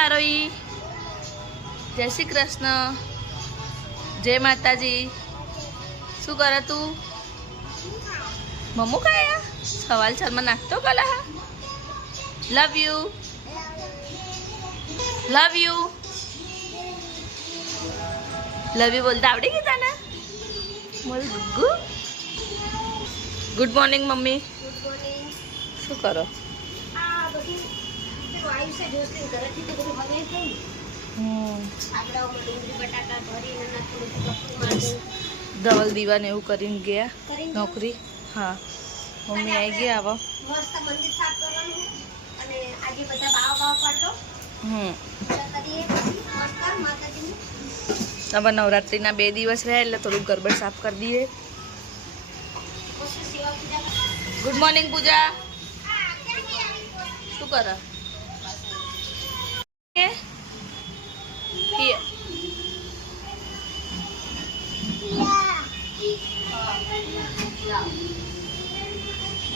આરોહી, જય શ્રી કૃષ્ણ, જય માતાજી। શું કરે તું? મમ્મુ ખાયા સવાલ ચાલમાં નાખતો કલા। Love you, love you, love you બોલતા આવડી ગઈ તને? બોલ ગુગ્ગુ। Good morning mummy. શું કરો? ધવલ દીવાને એવું કરીને ગયા નોકરી। હા મમ્મી આવી ગયા। આવો મસ્ત મંદિર સાફ કરવાનું અને આજે બધા બાવા પાડો કરીએ પછી મસ્ત માતાજીનું। હવે નવરાત્રીના 2 દિવસ રહ્યા એટલે થોડું ગરબડ સાફ કરી દઈએ। ગુડ મોર્નિંગ પૂજા। શું કરે?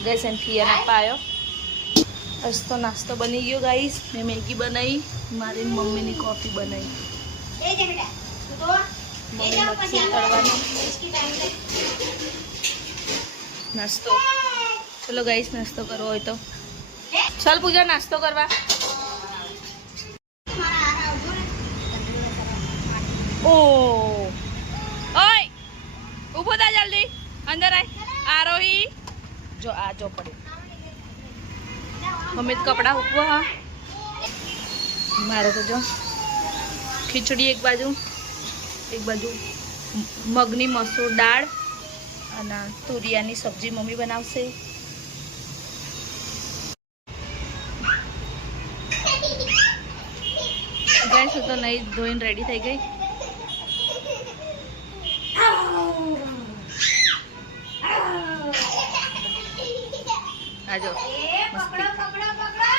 ગैस एंड फिया ना पायो। आज तो नाश्तो बनी गयो गाइस। मैं मैगी बनाई, मारी मम्मी ने कॉफी बनाई। मम्मी मच्छी तड़वानी नाश्तो। चलो गाइस नाश्तो करो हो तो चल पूजा नाश्तो करवा। ओ ओए ऊपर आ जल्दी अंदर आए। आरोही जो आ जो पड़े मम्मी तो कपड़ा हुआ। हाँ मारो तो जो खीचड़ी एक बाजू मगनी मसूर दाળ અને તુરિયાની સબ્જી મમ્મી બનાવશે। ગાઈસ હું તો નહીં ધોઈને રેડી થઈ ગઈ। आजो पकड़ो पकड़ो पकड़ो।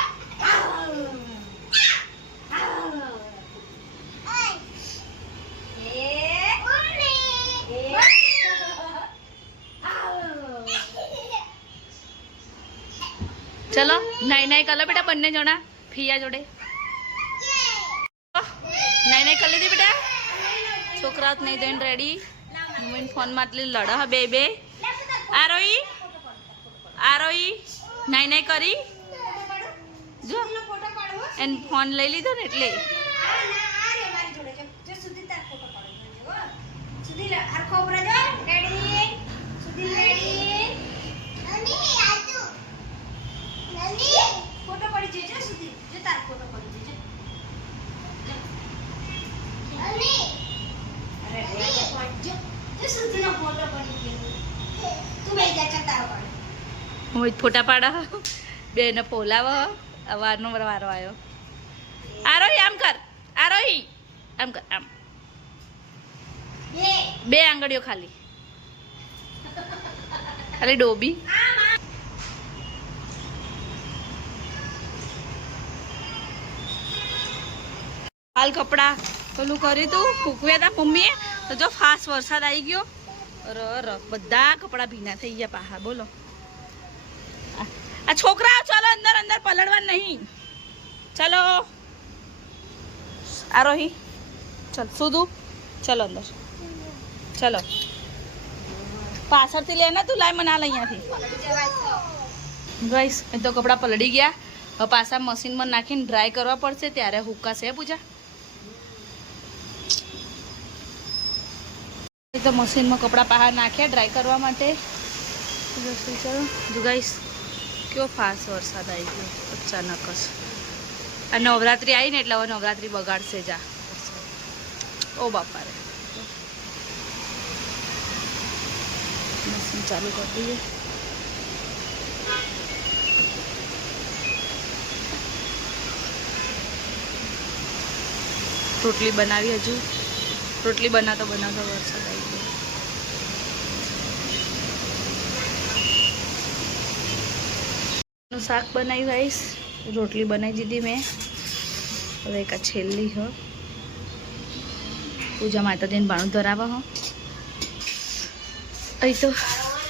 चलो नाई नाई कर लो बेटा बन्ने जना फिया जोड़े नाई नाई कर ली थी बेटा। छोकरा नहीं देन रेडी मम्मी फोन मार लड़ा हा बे आरोही आरोही नाई नाई करी जो एन फोन लई लीधो ने એટલે फोटो पड़ी जेजे सुधी जे तार फोटो पड़ी जेजे अरे रे जे सुधी नो फोटो पड़ी तू बेई जा तारो पड़े હું ફોટા પાડા બેને પોલાવ વારનો વારો આવ્યો। આરોહી આમ કર આરોહી આમ કર આમ બે આંગળીઓ ખાલી ખાલી ડોબી। હાલ કપડા પેલું કર્યું તું ફૂકવ્યા હતા મમ્મીએ તો જો ફાસ્ટ વરસાદ આવી ગયો। અર બધા કપડા ભીના થઈ ગયા પાહા। બોલો आ छोकरा चलो अंदर अंदर पलड़वा नहीं। चलो आरोही चल सुधू चलो अंदर चलो पासर थी लेना तू लाए मना ला यहाँ थी गाइस तो कपड़ा पलड़ी गया। अब पासा मशीन में नाखी ड्राय करवा पड़से त्यारे हुक्का से पूजा। तो मशीन में कपड़ा बहार नाख्या ड्राय करवा माटे। चलो जो गाइस क्यों फास्ट वरसाद आई गयो अचानक ज। आ नवरात्रि आई ने એટલે હવે નવરાત્રી બગાડશે જા। ओ बापा रे मशीन चालू कर दीजिए। रोटली बनावी हजू रोटली बनाता बनाता वरसाद आई गयो। શાક બનાવ્યું ગાઈસ રોટલી બનાવી દીધી મેં। હવે એક છેલ્લી હ પૂજા માતાજીને બાણું ધરાવા હ। અહીં તો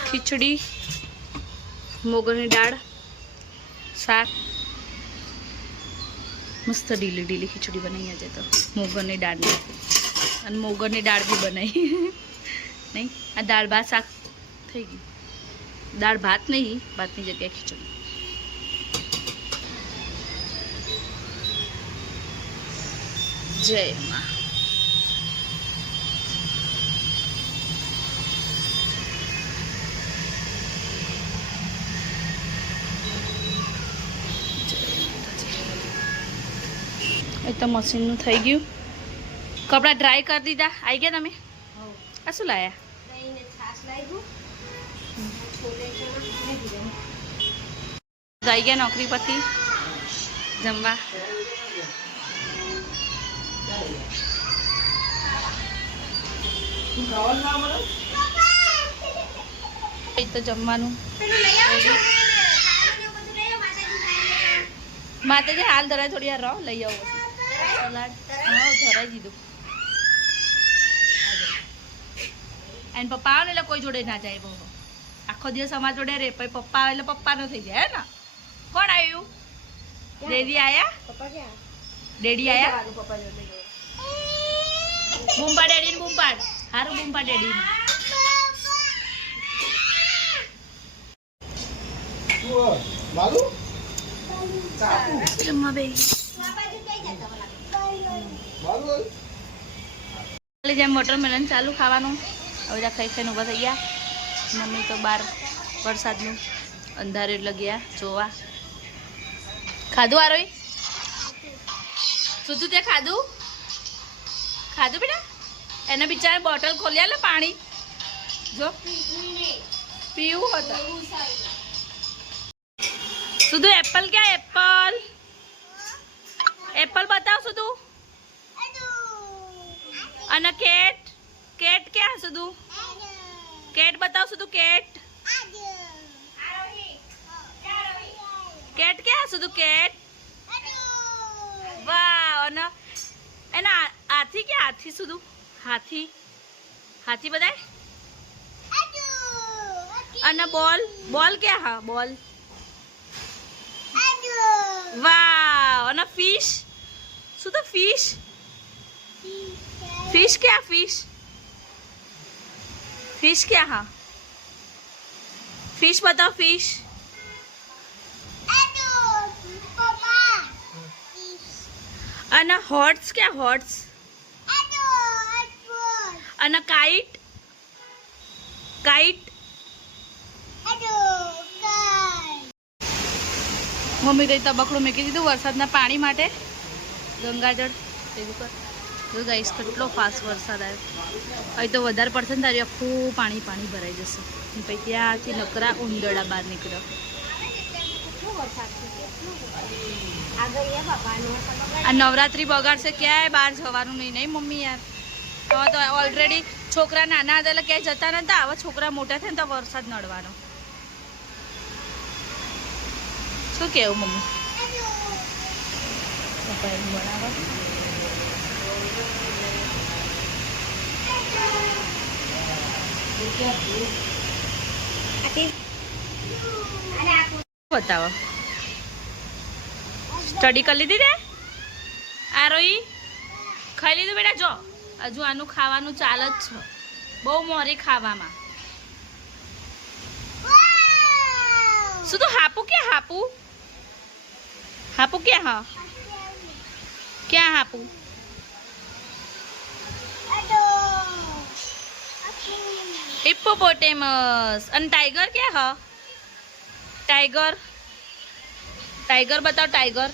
ખીચડી મોગરની દાળ શાક મસ્ત ઢીલી ઢીલી ખીચડી બનાવી આજે તો મોગરની દાળની. અને મોગરની દાળ બી બનાવી નહીં. આ દાળ ભાત શાક થઈ ગયું. દાળ ભાત નહીં, ભાતની જગ્યાએ ખીચડી. જય માં. એ તો મશીનનું થઈ ગયું. કપડાં ડ્રાય કરી દીધા. આવી ગયા તમે? આ શું લાયા? દહીંને છાશ લાવ્યું. છોલે ચણા ને બિરયાની. આવી ગયા નોકરી પરથી જમવા. એ તો જમવાનું માતાજી હાલ ધરાય થોડી વાર રહો, લઈ આવો સલાડ. હા ધરાઈ દીધું. એને પપ્પા આવે ને એટલે કોઈ જોડે ના જાય. બહુ આખો દિવસ અમારા જોડે રે, પછી પપ્પા આવે એટલે પપ્પા નો થઈ જાય. હે ને? કોણ આવ્યું? ડેડી આયા? પપ્પા ક્યાં? ડેડી આયા? પપ્પા જોડે બૂમપા ડેડી બૂમપા. હારું બૂમપા ડેડી. જમવા બે જેમ વોટરમેલન ચાલુ ખાવાનું. હવે ત્યાં ખાઈ ખાઈને ઊભા થઈ ગયા. મમ્મી તો બહાર વરસાદનું અંધારે એટલે ગયા જોવા. ખાધું આરોઈ? શું તું તે ખાધું? ખાધું બેટા? એને બિચારા બોટલ ખોલ્યા લે પાણી જો પીવું હતા. સુધુ એપલ ક્યાં? એપલ એપલ બતાવ સુધુ. અને કેટ કેટ ક્યાં? સુધુ કેટ બતાવ. સુધુ કેટ કેટ ક્યાં? સુધુ કેટ. વાહ. અને એના હાથી ક્યાં? હાથી સુધુ હાથી હાથી બતાય. અને બોલ બોલ ક્યાં? હા બોલ. વાહ. અને ફિશ શું? તો ફિશ ફિશ ક્યાં? ફિશ ફિશ ક્યાં? હા ફિશ બતાવ. ફિશ અને હોર્સ ક્યાં? હોર્સ અને કાઈટ કાઈટ. મમ્મી કઈ તબકડું મૂકી દીધું વરસાદના પાણી માટે. ગંગાજળ જો ગાઈસ કેટલો ફાસ્ટ વરસાદ આવ્યો. અહીં તો વધારે પડશે ને તારી આખું પાણી પાણી ભરાઈ જશે. પછી ત્યાંથી નકરા ઉંદરડા બહાર નીકળ્યો. આ નવરાત્રી બગાડશે. ક્યાંય બહાર જવાનું નહીં. નહીં મમ્મી યાર. હવે તો ઓલરેડી છોકરા નાના હતા એટલે ક્યાંય જતા નતા. હવે છોકરા મોટા થાય ને તો વરસાદ નડવાનો. શું કેવું મમ્મી? બતાવો. સ્ટડી કરી લીધી રે? આ રોઈ ખાઈ લીધું બેટા? જો હજુ આનું ખાવાનું ચાલે જ છે. બહુ મોરી ખાવામાં. શું તો હાપુ ક્યાં? હાપુ હાપુ ક્યાં? હા ક્યાં હાપુ? હિપ્પોપોટેમસ. અને ટાઈગર ક્યાં? હા ટાઈગર ટાઈગર બતાવ. ટાઈગર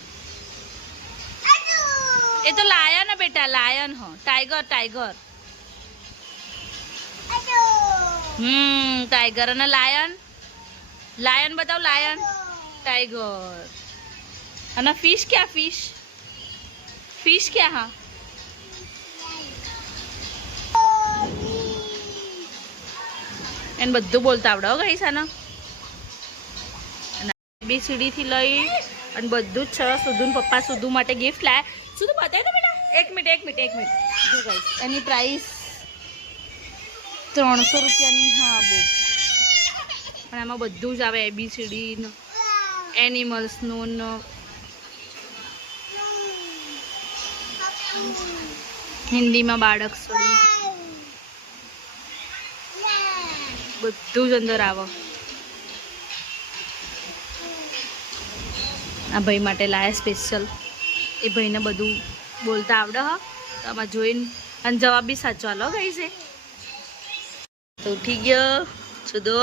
એ તો લાયન है बेटा. लायन हो. Tiger tiger. टाइगर અને લાયન. લાયન બતાવ. Lion tiger. અને ફિશ ક્યાં? ફિશ ફિશ ક્યાં? હા એને બધું બોલતા આવડે હો ગાઈસ આને. ABCD થી લઈ અને બધું જ છે. સુધુ પપ્પા સુધુ માટે ગિફ્ટ લાયા. સુધુ બતાવી દો બેટા. એક મિનિટ જો ગાઈસ એની પ્રાઇસ 300 રૂપિયાની. હા બુક. અને આમાં બધું જ આવે. ABCD એનિમલ્સનું હિન્દીમાં બાળક છોડી બધું જ અંદર આવે. આ ભાઈ માટે લાયા સ્પેશિયલ. એ ભાઈને બધું બોલતા આવડે હ. તો આમાં જોઈને અને જવાબ બી સાચો હાલો ગઈ છે. તો ઉઠી ગયો સુધો.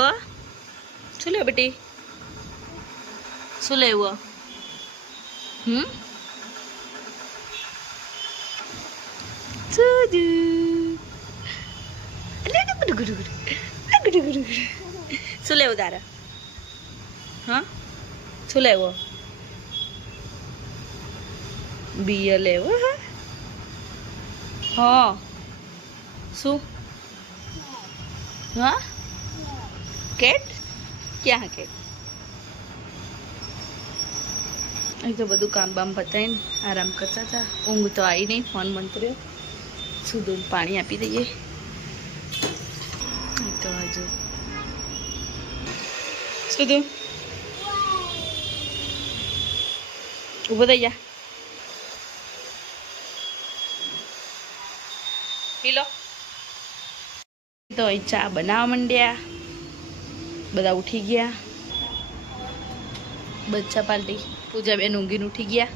શું લે બેટી? શું લેવું? સુધુ શું લેવું તારે? હા શું લેવું? બિયર લેવો? હા શું? હા કેટ? ક્યાં કેટ? અહીં તો બધું કામ બામ પતાવીને આરામ કરતા હતા. ઊંઘ તો આવી નહીં. ફોન મંત્ર્યો. સુધું પાણી આપી દઈએ. તો હજુ સુધું ઊભો થઈ જા. પી લો. તો અહીં ચા બનાવવા માંડ્યા. બધા ઉઠી ગયા. બચ્ચા પાર્ટી. પૂજાબેન ઊંઘીને ઉઠી ગયા.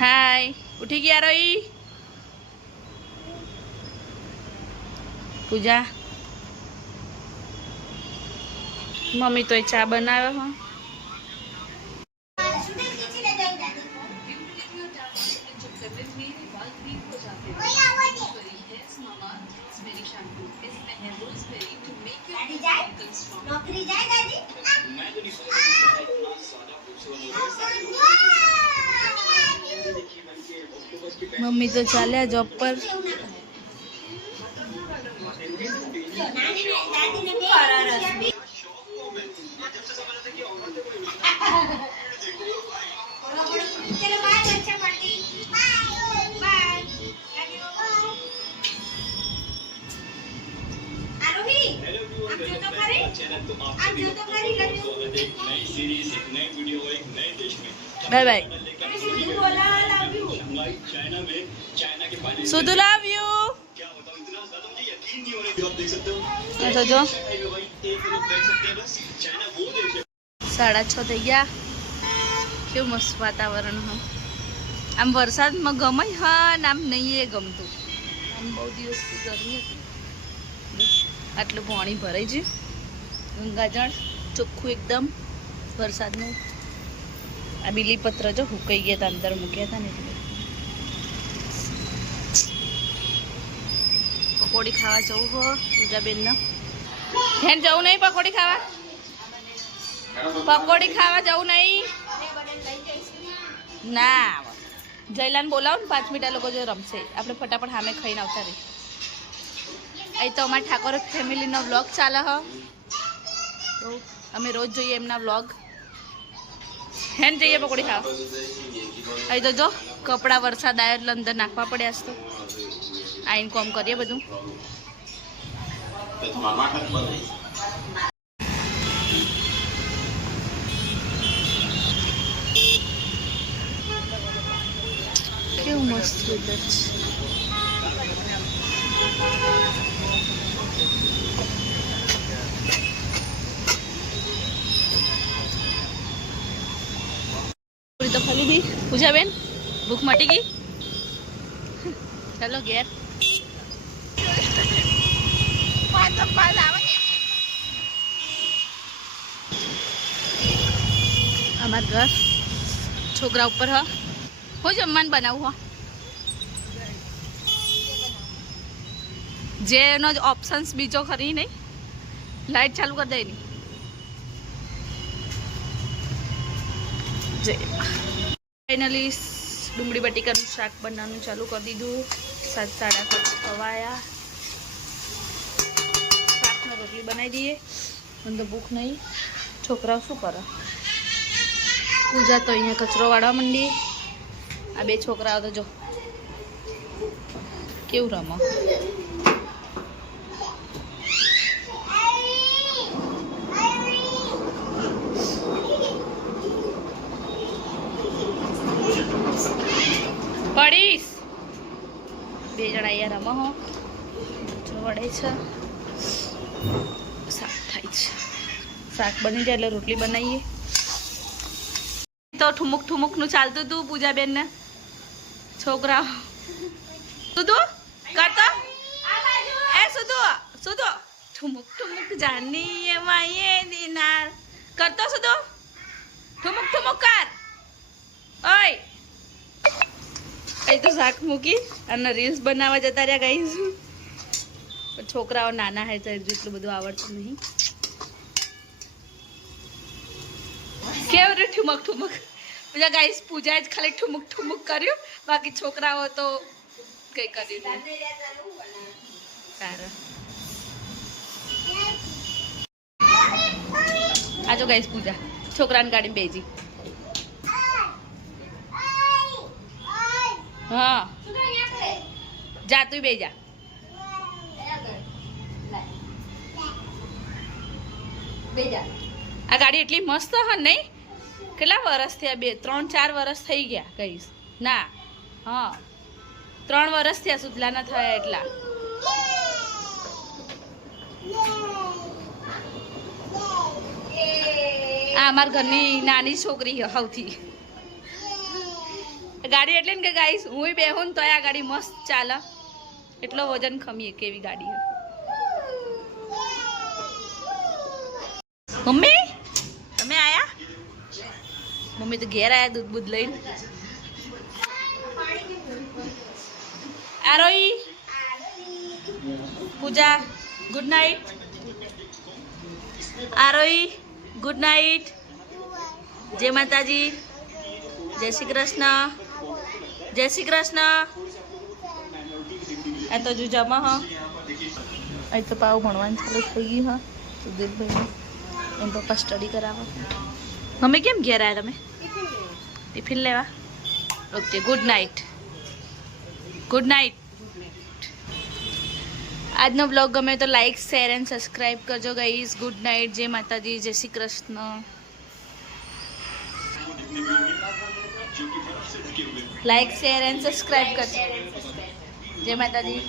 હાય ઉઠી ગયા રહી. પૂજા મમ્મી તો ચા બનાવે હો. મમ્મી તો ચાલ્યા જોબ પર. Bye bye. સુધુ લવ યુ. તો જો 6:30 થઈ ગયા. કેવું મસ્ત વાતાવરણ હ. આમ વરસાદમાં ગમે હા ને આમ નહીં એ ગમતું. આમ બહુ દિવસથી ગરમી હતી. આટલું પાણી ભરાઈ ગયું. ગંગાજળ ચોખ્ખું એકદમ વરસાદનું. આ બીલીપત્ર જો હુકાઈ ગયા હતા. અંદર મૂક્યા હતા ને એટલે. પકોડી ખાવા જવું હો પૂજાબેનને. હેન જવું નહીં પકોડી ખાવા? પકોડી ખાવા જવું નહીં? ના જયલાને બોલાવો ને 5 મિનિટ આ લોકો જો રમશે. આપણે ફટાફટ સામે ખાઈને આવતા રહી. અહીં તો અમારા ઠાકોર ફેમિલીનો વ્લોગ ચાલે હ. તો અમે રોજ જોઈએ એમના વ્લોગ. હેન જઈએ પકોડી ખાવા. અહીં તો જો કપડાં વરસાદ આવ્યો એટલે અંદર નાખવા પડ્યા છે. તો આઈને કોમ કરીએ બધું. કેવું મસ્ત વેધર છે. તો ખાલી ગઈ પૂજાબેન. ભૂખ મટી ગઈ. ચાલો ઘેર. અમાર ઘર છોકરા ઉપર હ. હું જમવાનું બનાવું હો. જે એનો જ ઓપ્શન્સ બીજો ખરી નહીં. લાઈટ ચાલુ કરી દે નહીં. ફાઇનલી ડુંગળી બટેકાનું શાક બનાવવાનું ચાલુ કરી દીધું. 7:30 ખવાયા. શાકને રોટલી બનાવી દઈએ. મને તો ભૂખ નહીં. છોકરાઓ શું કરે? પૂજા તો અહીંયા કચરો વાળવા માંડી. આ 2 છોકરાઓ તો જો કેવું રમે. પડીશ. બે જણા અહીંયા રમો હો. વળે છે. શાક થાય છે. શાક બની જાય એટલે રોટલી બનાવીએ. તો ઠુમુક ઠુમુકનું ચાલતું હતું પૂજાબેનને. છોકરા સુધુ કરતો એ સુધુ સુધુ ઠુમુક ઠુમુક જાની એ માયે દિનાર કરતો સુધુ ઠુમુક ઠુમુક કર. ઓય એ તો શાક મૂકી અને રીલ્સ બનાવવા જતા રહ્યા ગાઈસ. છોકરાઓ નાના હે તો એટલું બધું આવડતું નહીં. કેવું રે ઠુમક ઠુમક. બધા ગાઈસ પૂજા જ ખાલી ઠુમુક ઠુમુક કર્યું, બાકી છોકરાઓ તો કઈ કર્યું નહીં. સારું આજો ગાઈસ પૂજા છોકરાની ગાડી બેજી. હા જા તું બે જા. આ ગાડી એટલી મસ્ત હ નહીં. કેટલા વર્ષ થયા? 3-4 વર્ષ થઈ ગયા કહીશ. ના હા 3 વર્ષ થયા સુધલાના થયા એટલા. આ અમારા ઘરની નાની છોકરી સૌથી. ગાડી એટલે ને કે ગાઈશ હું બેહું ને તો આ ગાડી મસ્ત ચાલે. એટલો વજન ખમીએ કેવી ગાડી. મમ્મી તમે આયા? મમ્મી તો ઘેર આયા દૂધ બૂધ લઈને. આરોઈ પૂજા ગુડ નાઇટ. આરોઈ ગુડ નાઇટ. જય માતાજી. જય શ્રી કૃષ્ણ. જય શ્રી કૃષ્ણ. આ તો જો જમા હ. અહીં તો પાવ ભણવાનું ચાલુ થઈ ગયું હા સુધીરભાઈ. એમ પપ્પા સ્ટડી કરાવો. મમ્મી કેમ ઘેર આવ્યા તમે? ટિફિન લેવા. Okay good night. Good night. આજનો બ્લોગ ગમે તો લાઈક શેર એન્ડ સબસ્ક્રાઈબ કરજો ગાઈઝ. Good night. જય માતાજી. જય Shri Krishna. Like share and subscribe કરજો. જય માતાજી.